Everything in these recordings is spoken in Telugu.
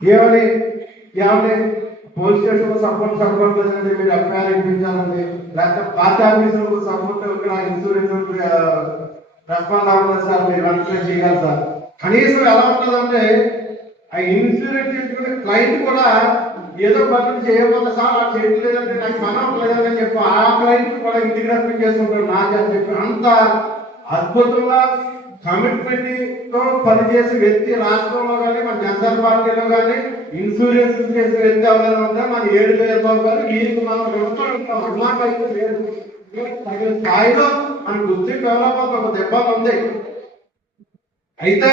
ఏమని ఏమని పోలీస్ స్టేషన్ సపోర్ట్ లేదండి, మీరు ఎఫ్ఐఆర్ ఇప్పించాలండి, లేకపోతే పార్టీ ఆఫీసులకు సపోర్ట్ ఇక్కడ ఇన్సూరెన్స్ రెస్పాండ్ అవ్వలేదు సార్, మీరు వెంటనే చేయాలి సార్. కనీసం ఎలా ఉంటుందంటే ఆ ఇన్సూరెన్స్ చేసుకునే క్లయింట్ కూడా ఏదో పనులు చేయకపోతే సార్ ఆ చేయడం లేదంటే నాకు పని అవ్వలేదని చెప్పి ఆ క్లయింట్ కూడా ఇంటికి రెస్పెక్ట్ చేసుకుంటారు నాకు అని చెప్పి అంత అద్భుతంగా కమిట్మెంట్ తో పనిచేసే వ్యక్తి రాష్ట్రంలో కానీ మన జనసేన పార్టీలో కానీ ఇన్సూరెన్స్ చేసే వ్యక్తి ఎవరైనా ఉంటే మన 7,000 రూపాయలు వీరికి మనం తగిన స్థాయిలో మన గుర్తింపు డెవలప్ ఒక దెబ్బ ఉంది. అయితే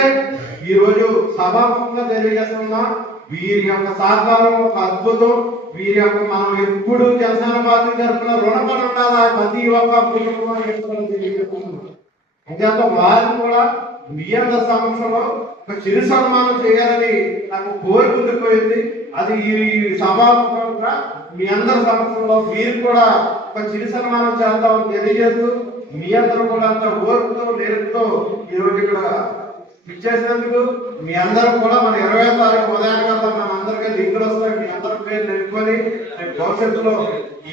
ఈ రోజు సభాముఖంగా తెలియజేస్తున్నా వీరి యొక్క సహకారం ఒక అద్భుతం. వీరి యొక్క మనం ఎప్పుడు జనసేన పార్టీ తరఫున రుణపడి ఉండాలా ప్రతి ఒక్క కుటుంబం తెలియజేస్తున్నాం. అంచేత వారిని కూడా మీ అందరి సమక్షంలో ఒక చిరు సన్మానం చేయాలని నాకు కోరిక ఉండిపోయింది. అది ఈ సభాముఖంగా మీ అందరి సమక్షంలో మీరు కూడా ఒక చిరు సన్మానం చేద్దామని తెలియజేస్తూ మీ అందరూ కూడా అంత ఓర్పుతో నేర్పుతో ఈరోజు ఇక్కడ ఇచ్చేసినందుకు మీ అందరూ కూడా మన 20వ తారీఖు ఉదయాన్నే మన అందరికీ లింకులు వస్తాయి. మీ అందరి పేరు నిలుపుకొని భవిష్యత్తులో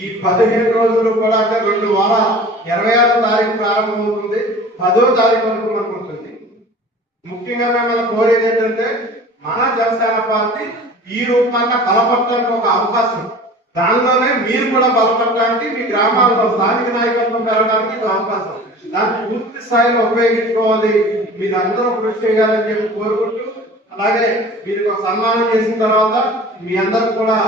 ఈ 15 రోజులు కూడా అంటే 2 వారాలు 26వ తారీఖు ప్రారంభమవుతుంది, 10వ తారీఖు వరకు మనకు ఉంటుంది. ముఖ్యంగా మిమ్మల్ని కోరేది ఏంటంటే మన జనసేన పార్టీ ఈ రూపంగా బలపడటానికి ఒక అవకాశం, దానిలోనే మీరు కూడా బలపడటానికి మీ గ్రామాల్లో స్థానిక నాయకత్వం పెరగడానికి ఒక అవకాశం, దాన్ని పూర్తి స్థాయిలో ఉపయోగించుకోవాలి, మీరు అందరూ కృషి చేయాలని చెప్పి కోరుకుంటూ, అలాగే మీరు సన్మానం చేసిన తర్వాత మీ అందరూ కూడా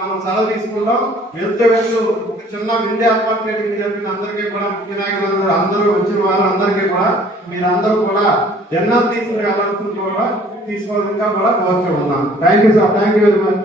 మనం సెలవు తీసుకుంటాం. వెళ్తూ ఒక చిన్న విందు ఏర్పాటు చేయడం జరిగిన అందరికీ కూడా ముఖ్య నాయకులందరూ అందరూ వచ్చిన వారు అందరికీ కూడా మీరందరూ కూడా డిన్నర్ తీసుకుని వెళ్ళాల్సింది కూడా తీసుకోవాలని కూడా కోరుతూ ఉన్నాం. Thank you sir, thank you very much.